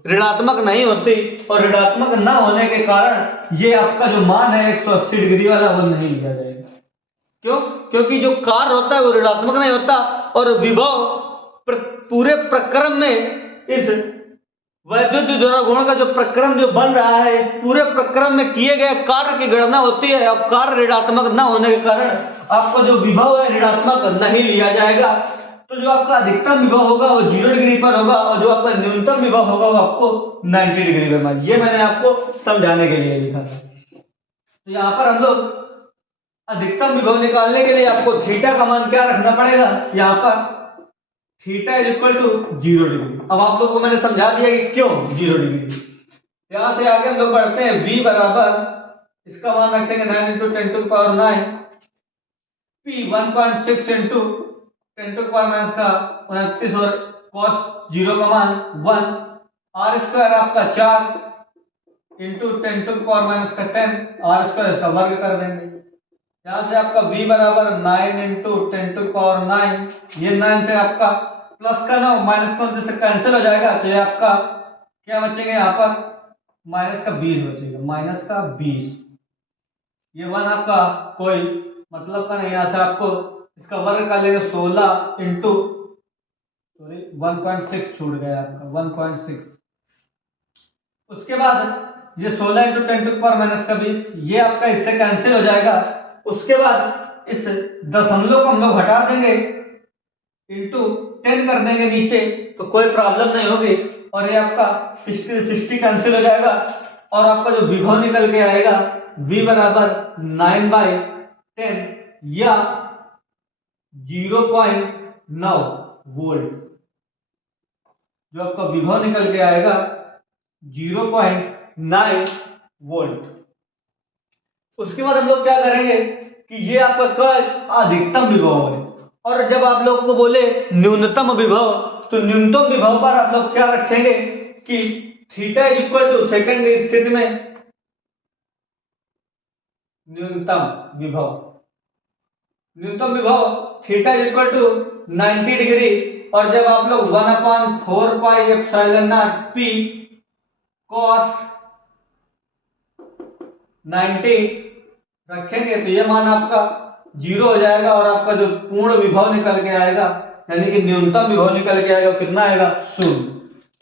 ऋणात्मक नहीं होती, और ऋणात्मक न होने के कारण ये आपका जो मान है 180 डिग्री वाला वो नहीं लिया जाएगा। क्यों? क्योंकि जो कार्य होता है वो ऋणात्मक नहीं होता, और विभव पूरे प्रक्रम में इस वैद्युत द्वारा गुण का जो प्रक्रम जो बन रहा है, इस पूरे प्रक्रम में किए गए कार्य की गणना होती है, और कार्य ऋणात्मक न होने के कारण आपका जो विभव है ऋणात्मक नहीं लिया जाएगा। तो जो आपका अधिकतम विभव होगा वो 0 डिग्री पर होगा, और जो आपका न्यूनतम विभव होगा वो आपको 90 डिग्री पर। ये मैंने आपको समझाने के लिए लिखा था। तो यहाँ पर हम लोग अधिकतम विभव निकालने के लिए आपको थीटा का मान क्या रखना पड़ेगा, यहाँ पर theta is equal to 0 degree. अब आप लोगों को मैंने समझा दिया कि क्यों 0 डिग्री। यहां से आगे हम लोग बढ़ते हैं, v बराबर इसका मान रखेंगे 9 × 10⁹ p 1.6 × 10⁻⁻⁻⁻, और cos 0 का मान 1, r² आपका 4 × 10⁻⁻10 r² इसका वर्ग कर देंगे। यहां से आपका v बराबर 9 × 10⁹, ये 9 से आपका प्लस का 9 माइनस का 29 से कैंसिल हो जाएगा, तो ये आपका क्या बचेगा, यहाँ पर माइनस का 20 बचेगा, माइनस का 20। ये 1 आपका कोई मतलब का नहीं, यहाँ से आपको इसका वर्ग कर लेंगे 16 इंटू 1.6 छूट गया आपका 1.6। उसके बाद ये 16 × 10⁻⁻20, ये आपका इससे कैंसिल हो जाएगा। उसके बाद इस दशमलव को हम लोग हटा देंगे, इंटू 10 कर देंगे नीचे, तो कोई प्रॉब्लम नहीं होगी, और ये आपका 60 कैंसिल हो जाएगा, और आपका जो विभव निकल के आएगा v बराबर 9/10 या 0.9 वोल्ट। जो आपका विभव निकल के आएगा 0.9 वोल्ट। उसके बाद हम लोग क्या करेंगे कि ये आपका अधिकतम विभव है, और जब आप लोग को बोले न्यूनतम विभव, तो न्यूनतम विभव पर आप लोग क्या रखेंगे कि theta is equal to second स्थिति में न्यूनतम विभव theta is equal to 90 degree, और जब आप लोग 1/4πε0 p cos 90 रखेंगे तो ये मान आपका 0 हो जाएगा, और आपका जो पूर्ण विभव निकल के आएगा, यानी कि न्यूनतम विभव निकल के आएगा, कितना आएगा, 0।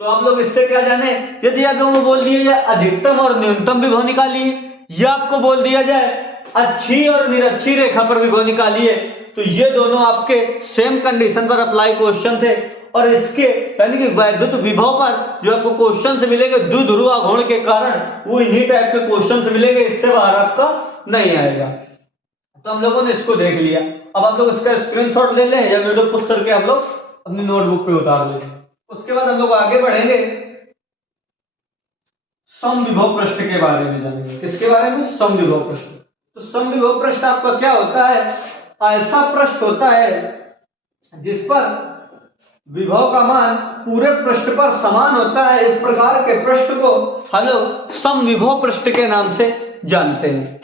तो आप लोग इससे क्या जाने, यदि आप लोगों को बोल दिया जाए अधिकतम और न्यूनतम विभव निकालिए, या आपको बोल दिया जाए अच्छी और निरक्षी रेखा पर विभव निकालिए, तो ये दोनों आपके सेम कंडीशन पर अप्लाई क्वेश्चन थे, और इसके यानी कि वैद्युत विभव पर जो आपको क्वेश्चन से मिलेंगे द्विध्रुव आघूर्ण के कारण, वो इन्हीं टाइप के क्वेश्चन से मिलेंगे, इससे बाहर आपका नहीं आएगा। तो हम लोगों ने इसको देख लिया। अब आप लोग इसका स्क्रीनशॉट ले लें या वीडियो पुश करके आप लोग अपनी नोटबुक पे उतार लें। उसके बाद हम लोग आगे बढ़ेंगे, समविभव पृष्ठ के बारे में जानेंगे। किसके बारे में, समविभव पृष्ठ। तो समविभव पृष्ठ आपका क्या होता है, ऐसा पृष्ठ होता है जिस पर विभव का मान पूरे पृष्ठ पर समान होता है। इस प्रकार के पृष्ठ को हम लोग समविभव पृष्ठ के नाम से जानते हैं।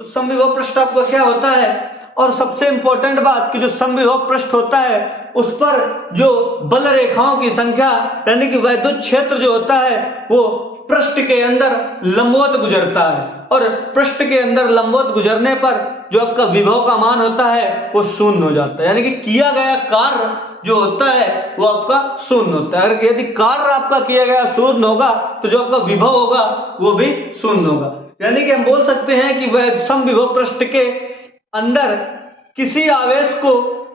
तो समविभव पृष्ठ आपको क्या होता है, और सबसे इंपॉर्टेंट बात कि जो समविभव पृष्ठ होता है उस पर जो बल रेखाओं की संख्या यानी कि वैद्युत क्षेत्र जो होता है वो पृष्ठ के अंदर लंबवत गुजरता है, और पृष्ठ के अंदर लंबवत गुजरने पर जो आपका विभव का मान होता है वो शून्य हो जाता है, यानी कि किया गया कार्य जो होता है वो आपका शून्य होता है। अगर यदि कार्य आपका किया गया शून्य होगा तो जो आपका विभव होगा वो भी शून्य होगा। यानी कि हम बोल सकते हैं कि वह समविभव पृष्ठ के अंदर किसी आवेश को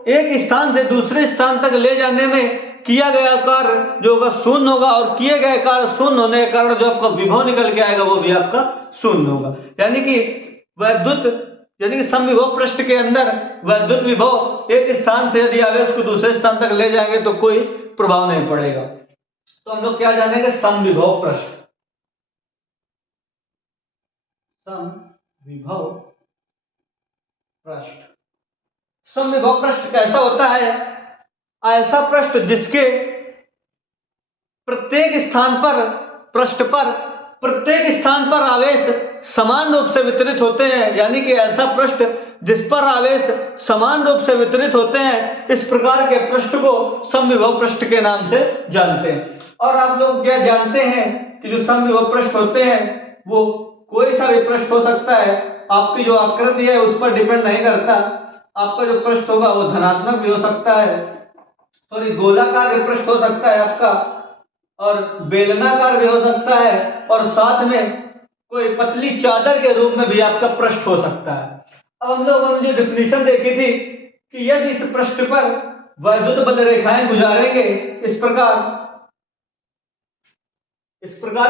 एक स्थान से दूसरे स्थान तक ले जाने में किया गया कार्य जो होगा शून्य होगा, और किए गए कार्य शून्य होने के कारण जो आपका विभव निकल के आएगा वो भी आपका शून्य होगा। यानी कि समविभव पृष्ठ के अंदर वैद्युत विभव एक स्थान से यदि आवेश को दूसरे स्थान तक ले जाएंगे तो कोई प्रभाव नहीं पड़ेगा। तो हम लोग क्या जानेंगे, समविभव पृष्ठ। समविभव पृष्ठ, समविभव पृष्ठ कैसा होता है, ऐसा पृष्ठ जिसके प्रत्येक स्थान पर पृष्ठ पर प्रत्येक स्थान पर आवेश समान रूप से वितरित होते हैं। यानी कि ऐसा पृष्ठ जिस पर आवेश समान रूप से वितरित होते हैं, इस प्रकार के पृष्ठ को समविभव पृष्ठ के नाम से जानते हैं। और आप लोग क्या जानते हैं कि जो समविभव पृष्ठ होते हैं वो कोई सा भी पृष्ठ हो सकता है, आपकी जो आकृति है उस पर डिपेंड नहीं करता। आपका जो पृष्ठ होगा वो धनात्मक भी हो सकता है, सॉरी गोलाकार भी पृष्ठ हो सकता है आपका, और बेलनाकार भी हो सकता है, और साथ में कोई पतली चादर के रूप में भी आपका पृष्ठ हो सकता है। अब हम लोगों ने जो डेफिनेशन देखी थी कि यदि इस पृष्ठ पर वैद्युत बल रेखाएं गुजारेंगे इस प्रकार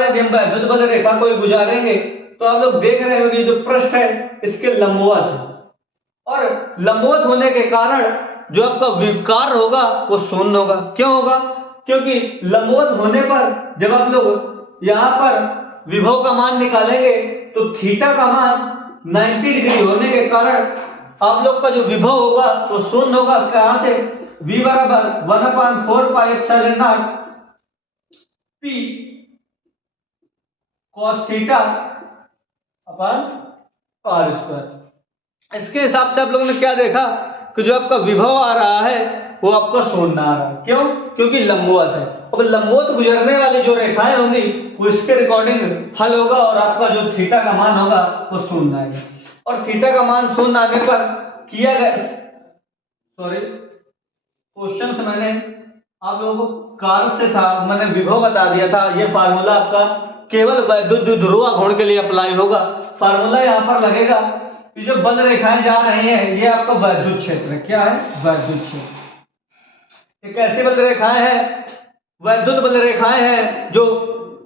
यदि हम वैद्युत बल रेखा को गुजारेंगे तो आप लोग देख रहे हो कि जो पृष्ठ है इसके लंबवत है, और लंबवत होने के कारण जो आपका कार्य होगा वो शून्य होगा। क्यों होगा, क्योंकि लंबवत होने पर जब आप लोग यहाँ पर विभव का मान निकालेंगे तो थीटा का मान 90 डिग्री होने के कारण आप लोग का जो विभव होगा वो शून्य होगा। कहां से, v बराबर 1/4 pi epsilon not p cos theta upon r square. इसके हिसाब से आप लोगों ने क्या देखा कि जो आपका विभव आ रहा है वो आपका शून्य आ रहा है। क्यों, क्योंकि लंबवत है। अब लंबवत गुजरने वाली जो रेखाएं होंगी वो इसके अकॉर्डिंग हल होगा, और आपका जो थीटा का मान होगा वो शून्य आएगा। और थीटा का मान शून्य आने पर किया गया, सॉरी क्वेश्चन से मैंने आप लोगों को कार्य से था, मैंने विभव बता दिया था। ये फार्मूला आपका केवल वैद्युत ध्रुव घूर्ण के लिए अप्लाई होगा। फार्मूला यहाँ पर लगेगा कि जो बल रेखाएं जा रही हैं ये आपका वैद्युत क्षेत्र है। क्या है, वैद्युत क्षेत्र। ये कैसी बल रेखाएं हैं, वैद्युत बल रेखाएं हैं जो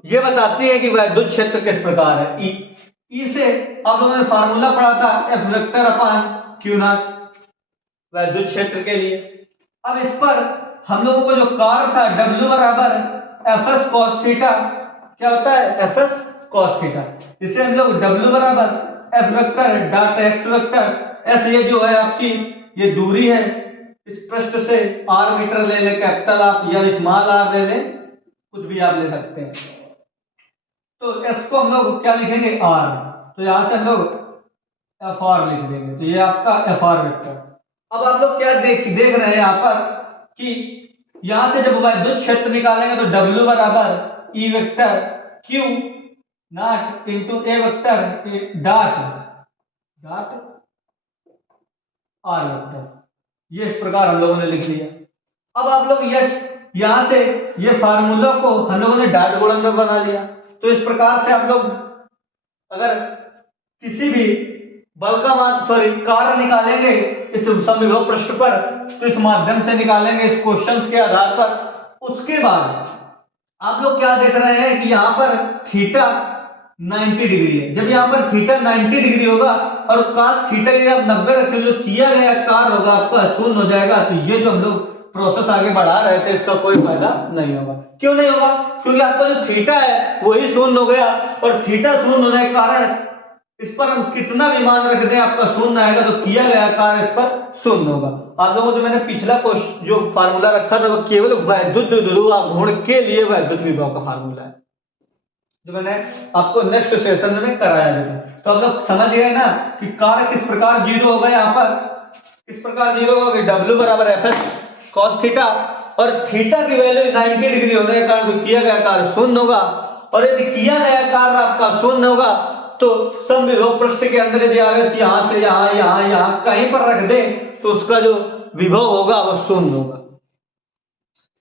ये बताती है कि वैद्युत क्षेत्र किस प्रकार है। ई से आप लोगों ने फार्मूला पढ़ा था F vector upon Q not वैद्युत क्षेत्र के लिए। अब इस पर हम लोगों को जो कार्य था W बराबर Fs cos थीटा, क्या होता है Fs cos थीटा, इसे हम लोग W बराबर F vector dot x vector, S ये जो है आपकी ये दूरी है इस पृष्ठ से, r मीटर ले ले, कैपिटल आप या स्मॉल r ले ले, कुछ भी आप ले सकते हैं। तो s को हम लोग क्या लिखेंगे r, तो यहां से हम लोग fr लिख देंगे, तो ये आपका fr वेक्टर। अब आप लोग क्या देख रहे हैं यहाँ पर कि यहां से जब वैद्युत क्षेत्र निकालेंगे तो W बराबर E vector Q not into A vector dot R vector, ये इस प्रकार हम लोगों ने लिख लिया। अब आप लोग यहां से ये फार्मूला को हम लोगों ने डॉट गुणन में बना लिया। तो इस प्रकार से आप लोग अगर किसी भी बल का मान, सॉरी कार्य निकालेंगे इस समविभव पृष्ठ पर तो इस माध्यम से निकालेंगे इस क्वेश्चंस के आधार पर। उसके बाद आप लोग क्या देख रहे हैं कि यहाँ पर थीटा 90 डिग्री है। जब यहाँ पर थीटा 90 डिग्री होगा और काश थीटा ये आप 90 रखें, जो किया गया कार्य होगा आपका शून्य हो जाएगा। तो ये जो हम लोग प्रोसेस आगे बढ़ा रहे थे इसका कोई फायदा नहीं होगा। क्यों नहीं होगा, क्योंकि आपका जो थीटा है वही शून्य हो गया, और थीटा शून्य होने के कारण इस पर हम कितना भी मान रख दें आपका शून्य आएगा, तो किया गया कार्य इस पर शून्य होगा। आप लोगों को मैंने पिछला जो फार्मूला रखा था वो केवल वैद्युत ध्रुव घूर्ण के लिए वैद्युत विभव का फार्मूला है, जो मैंने आपको नेक्स्ट सेशन में कराया था। तो आप लोग समझ गए ना कि कार्य किस प्रकार जीरो होगा। यहाँ पर इस प्रकार जीरो होगा कि W बराबर Fs cos थीटा, और थीटा की वैल्यू 90 डिग्री होने के कारण किया गया कार्य शून्य होगा। और यदि किया गया कार्य आपका शून्य होगा तो समविभव पृष्ठ के अंदर यदि आवेश यहां से यहां कहीं पर रख दे तो उसका जो विभव होगा वो शून्य होगा।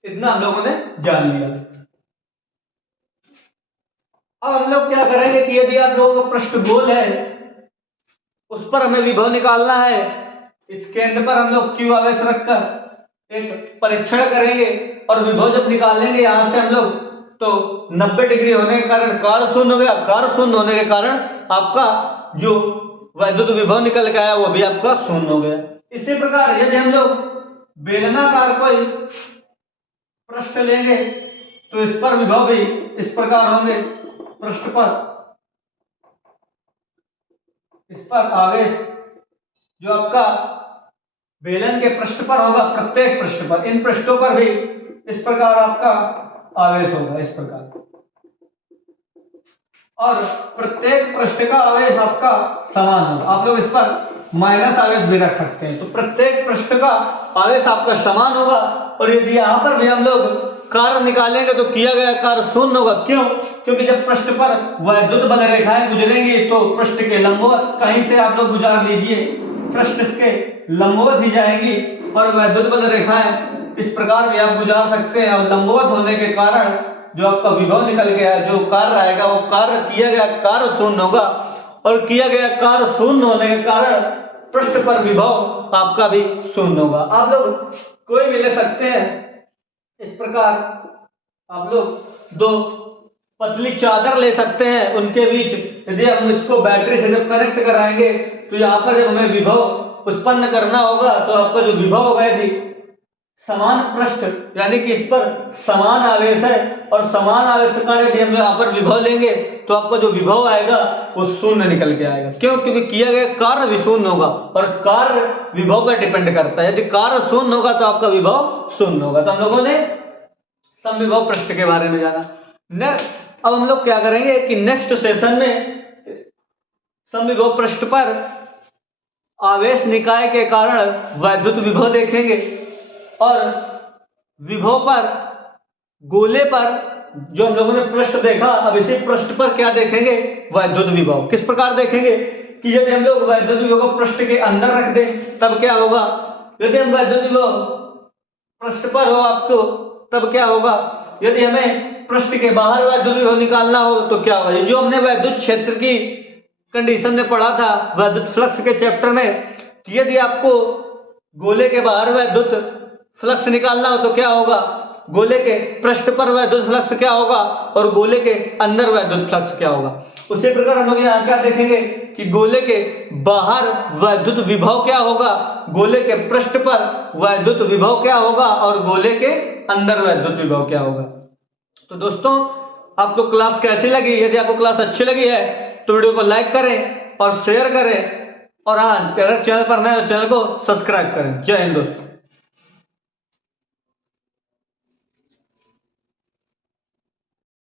इतना हम लोगों ने जान लिया। अब हम लोग क्या करेंगे कि यदि आप लोगों का पृष्ठ गोल है उस पर हमें विभव निकालना है। इस केंद्र पर हम लोग Q आवेश रखकर एक परीक्षण करेंगे। और विभव जब निकालेंगे यहाँ से हम लोग तो 90 डिग्री होने के कारण कार्य शून्य हो गया। कार्य शून्य होने के कारण आपका जो वैद्युत विभव निकल के आया वो भी आपका शून्य हो गया। इसी प्रकार यदि हम लोग बेलनाकार कोई पृष्ठ लेंगे तो इस पर विभव भी इस प्रकार होंगे। पृष्ठ पर इस पर आवेश जो आपका बेलन के पृष्ठ पर होगा, प्रत्येक पृष्ठ पर, इन पृष्ठों पर भी इस प्रकार आपका आवेश होगा, इस प्रकार। और प्रत्येक पृष्ठ का आवेश आपका समान होगा। आप लोग इस पर माइनस आवेश भी रख सकते हैं। तो प्रत्येक पृष्ठ का आवेश आपका समान होगा। और यदि यहां पर भी हम लोग कार्य निकालेंगे तो किया गया कार्य शून्य होगा। क्यों? क्योंकि जब पृष्ठ पर वैद्युत बल रेखाएं गुजरेंगी तो पृष्ठ के लंबवत कहीं से आप लोग गुजार लीजिए, पृष्ठ इसके लंबवत ही जाएंगी और वैद्युत बल रेखाएं इस प्रकार भी आप गुजार सकते हैं। और लंबवत होने के कारण जो आपका विभव निकल गया, जो कार्य आएगा वो कार्य किया गया कार्य शून्य होगा। और किया गया कार्य शून्य होने के कारण पृष्ठ पर विभव आपका भी शून्य होगा। आप लोग कोई भी ले सकते हैं। इस प्रकार आप लोग दो पतली चादर ले सकते हैं, उनके बीच यदि हम इसको बैटरी से जब कनेक्ट कराएंगे तो यहाँ पर जब हमें विभव उत्पन्न करना होगा तो आपका जो विभव होगा, यदि समान पृष्ठ यानी कि इस पर समान आवेश है और समान आवेश के कारण यदि हम यहाँ पर विभव लेंगे तो आपका जो विभव आएगा वो शून्य निकल के आएगा। क्यों? क्योंकि किया गया कार्य भी शून्य होगा और कार्य विभव पर डिपेंड करता है। यदि कार्य शून्य होगा तो आपका विभव शून्य होगा। तो हम लोगों ने समविभव पृष्ठ के बारे में जाना। नेक्स्ट अब हम लोग क्या करेंगे कि नेक्स्ट सेशन में समविभव पृष्ठ पर आवेश निकाय के कारण वैद्युत विभव देखेंगे और विभव पर गोले पर जो हम लोगों ने पृष्ठ देखा, अब इसी पृष्ठ पर क्या देखेंगे? वैद्युत विभव। किस प्रकार देखेंगे कि यदि हम लोग वैद्युत विभव को पृष्ठ के अंदर रख दें तब क्या होगा, यदि हम वैद्युत विभव पृष्ठ पर हो आपको तब क्या होगा, यदि हमें पृष्ठ के बाहर वैद्युत विभव निकालना हो तो क्या होगा। जो हमने वैद्युत क्षेत्र की कंडीशन में पढ़ा था वैद्युत फ्लक्स के चैप्टर में, यदि आपको गोले के बाहर वैद्युत फ्लक्स निकालना हो तो क्या होगा, गोले के पृष्ठ पर वैद्युत फ्लक्स क्या होगा और गोले के अंदर वैद्युत फ्लक्स क्या होगा। उसी प्रकार हम लोग यहाँ क्या देखेंगे कि गोले के बाहर वैद्युत विभव क्या होगा, गोले के पृष्ठ पर वैद्युत विभव क्या होगा और गोले के अंदर वैद्युत विभव क्या होगा। तो दोस्तों आपको क्लास कैसी लगी? यदि आपको क्लास अच्छी लगी है तो वीडियो को लाइक करें और शेयर करें और हाँ, अगर चैनल पर नए हो चैनल को सब्सक्राइब करें। जय हिंद दोस्तों।